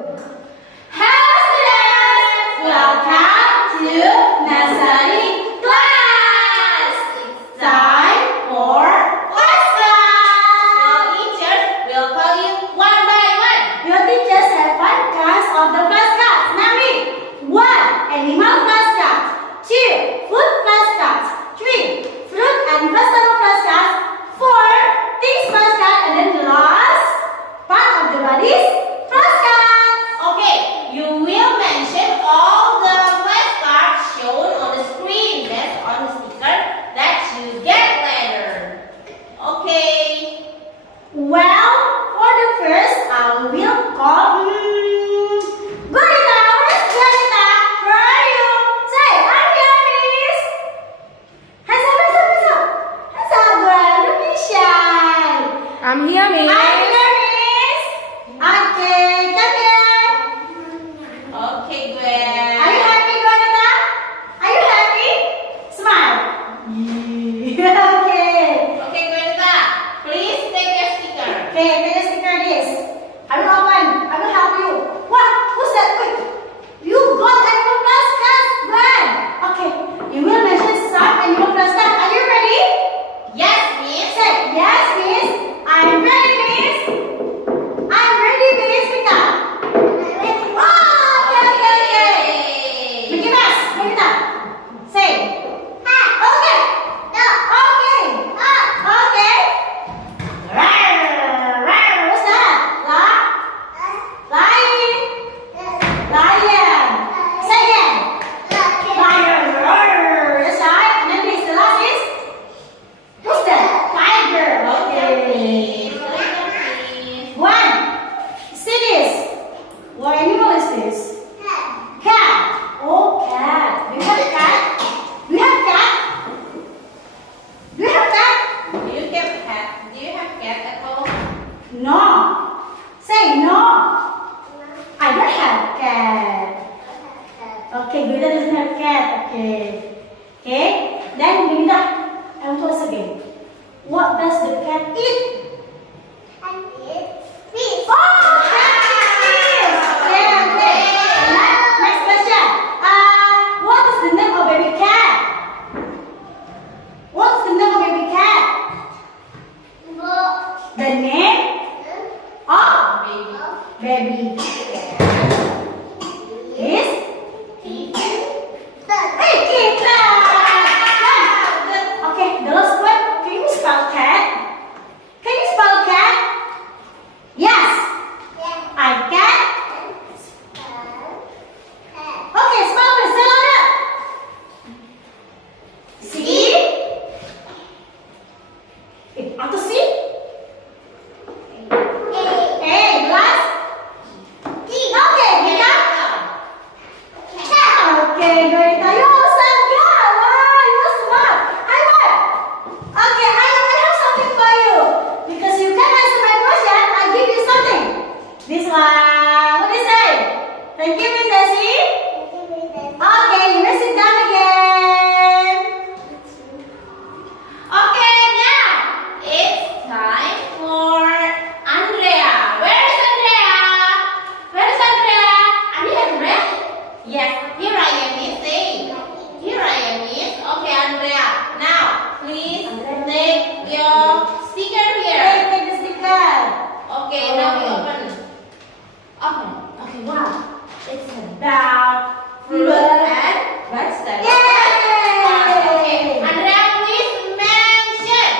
Go. Hello students! Welcome to nursery class. It's time for class. Your teachers will call you one by one. Your teachers have 5 kinds of the flashcards. Name 1. Animal flashcards. 2. Food flashcards. 3. Fruit and vegetable flashcards. 4. Things flashcards. And then the last part of the body is flashcards. Okay, you will mention all the flashcards shown on the screen based on the sticker that you get later. Okay. Well, for the first, I will call Gurita. Where's Gurita? Where are you? Say, I'm here, Miss. Hands up, hands up, hands up. Hands up, girl. Don't be shy. I'm here, Miss. I'm here, Miss. Okay, come here. Okay, Gwen. Are you happy, Gurita? Are you happy? Smile. Okay. Okay, Gurita. Please take your sticker. Okay, take the sticker this. I will open. I will help you. What? Who's that? Wait. You got animal flashcards, Gwen. Okay. You will mention some animal flashcards. Are you ready? Yes, Miss. Say yes, Miss. I'm ready, Miss. I'm ready, Miss. Rita. Oh, okay. Mickey Mouse, Gurita. Say. Okay. No. Okay. Okay. What's that? Lion. Lion. Say again. Lion. That's right. And then this, the last is? Who's that? Tiger. Okay. One. See this. What animal is this? Cat. Oh, cat. Do you have cat? Do you have cat? Do you have cat? Do you have cat? Do you have cat at home? No. Say no. I don't have cat. Okay, Gurita doesn't have cat. Okay. Okay. Then Gurita, I want to ask again. What does the cat eat? Oh, cat eats fish. Okay. Next question. What is the name of baby cat? What's the name of baby cat? The name of baby is Kitten. Okay, the last one. Can you spell cat? Can you spell cat? Yes, I can. Okay, spell it. Say louder. C. Atau C? Last? Okay, Gita. Okay, Gurita. You awesome girl. Wow, you're smart. I want. Okay, I have something for you. Because you can answer my question, I'll give you something. This one. What do you say? Thank you, Miss Desi. Okay, you may sit down again. Okay, now it's time for Andrea. Where is Andrea? Where is Andrea? Are you Andrea? Yes, here I am, Miss. Say. Here I am, Miss. Okay, Andrea. Now, please take your sticker here. Take the sticker. Okay, now we open. Open. Okay, wow. It's about fruit and vegetables. Yay! Okay, Andrea, please mention.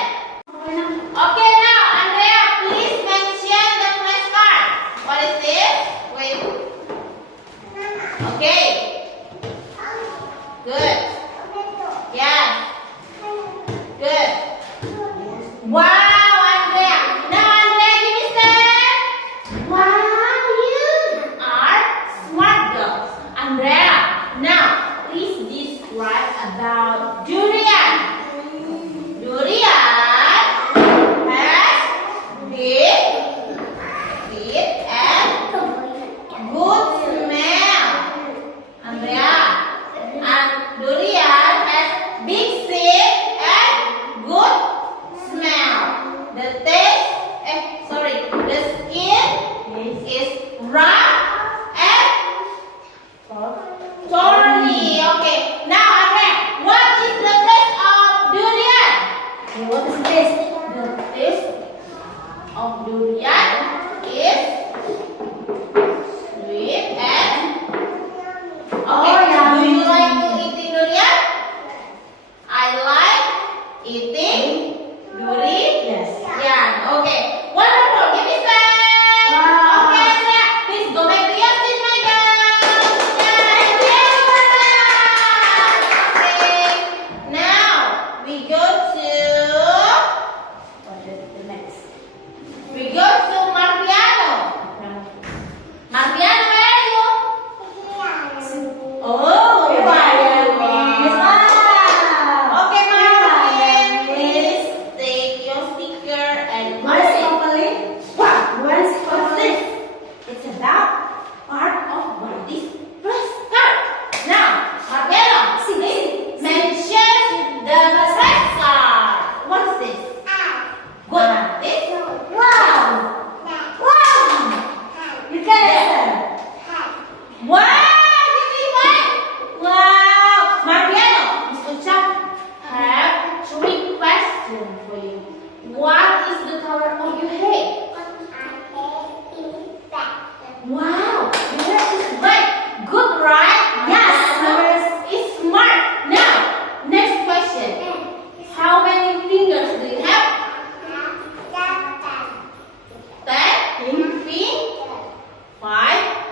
Okay, now, Andrea, please mention the flashcard. What is this? Wait. Okay. Good. Yes. Good. Wow, Andrea. Now, Andrea, give me stand. Wow, you are smart girls. Andrea, now please describe about durian. Durian has big teeth and good smell.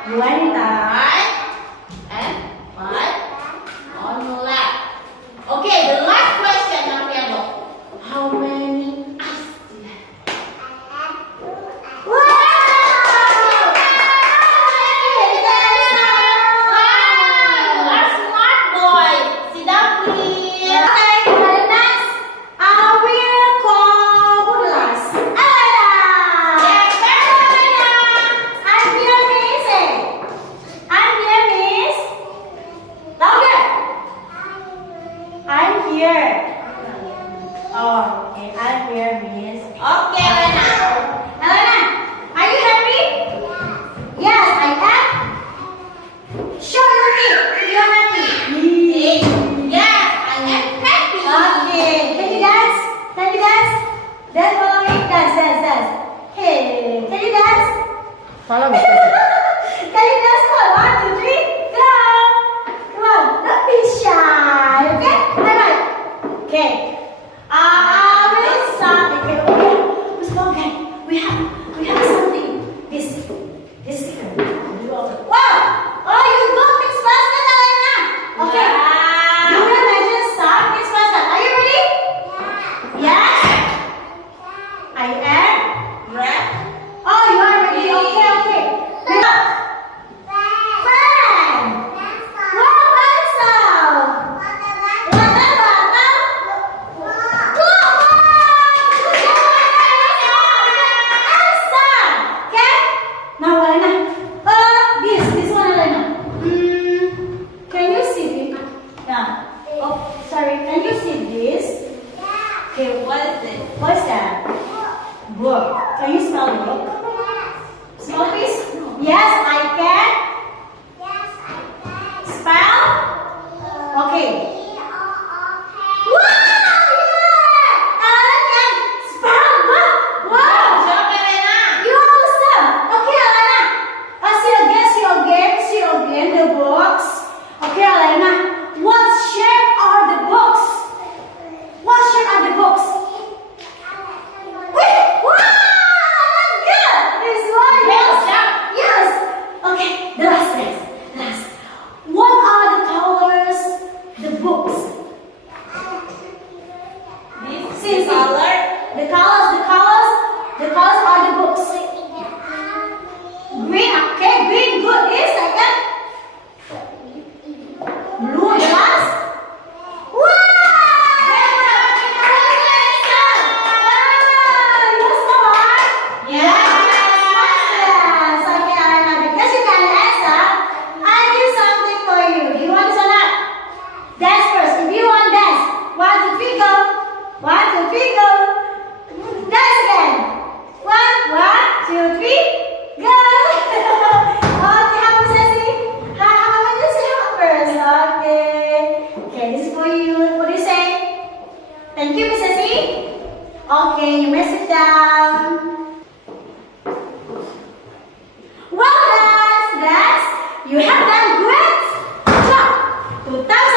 Juanita. Right and right on your left. Okay, the last question, Nafiado. How many eyes do you have? Wow! Wow, you are smart boy. Sit down, please. Okay, very nice. I will call who the last? Elena. Yes, very good, Elena. I'm here, Miss. I'm here, Miss. Louder. I'm here. Oh, okay. I'm here, Miss. Okay, Elena. Elena, are you happy? Yes, I am. Show your feet if you're happy. Yes, I am happy. Okay, can you dance? Can you dance? Dance follow me. Dance, dance, dance. Hey, can you dance? Follow me. Can you dance? Come on, 1, 2, 3, go! Come on, don't be shy, okay? Alright. Okay. I will start. Okay, okay. We have something. This sticker. Wow! Oh, you go mix basket, Elena. Okay. You Wow. will measure start mix basket. Are you ready? Yes. I am. Red. Oh, you are ready. Okay, okay. Fan. Wow, pencil. Water bottle. Elsa. Okay. Now, Elena. This one, Elena. Can you see it? Yeah. Oh, sorry. Can you see this? Okay. What is it? What's that? Book. Can you spell book? Spell please. Yes, I can. Spell. Okay. Wow! Yeah! Ellen can spell book. Wow! Job, Elena. You're awesome. Okay, Elena. See again the books. Okay, Elena. What shape are the books? What shape are the books? Wait, wow! Good. This one. Yes, yeah. Yes. Okay, the last. What are the colors? The books. This See. color. The colors are the books. Green, okay, green, good. This second. Blue, the last. Wow! You're smart. Yes. Yes. Okay, Elena, because you can answer, I do something for you. Do you want to or not? Dance first. If you want dance, 1, 2, 3, go. 1, 2, 3, go. Dance again. 1, 2, 3, go. Okay, how was that? How about you say hello first? Okay, this is for you. What do you say? Thank you, Miss Essie. Okay, you may sit down. Well done, students. You have done great job. 2000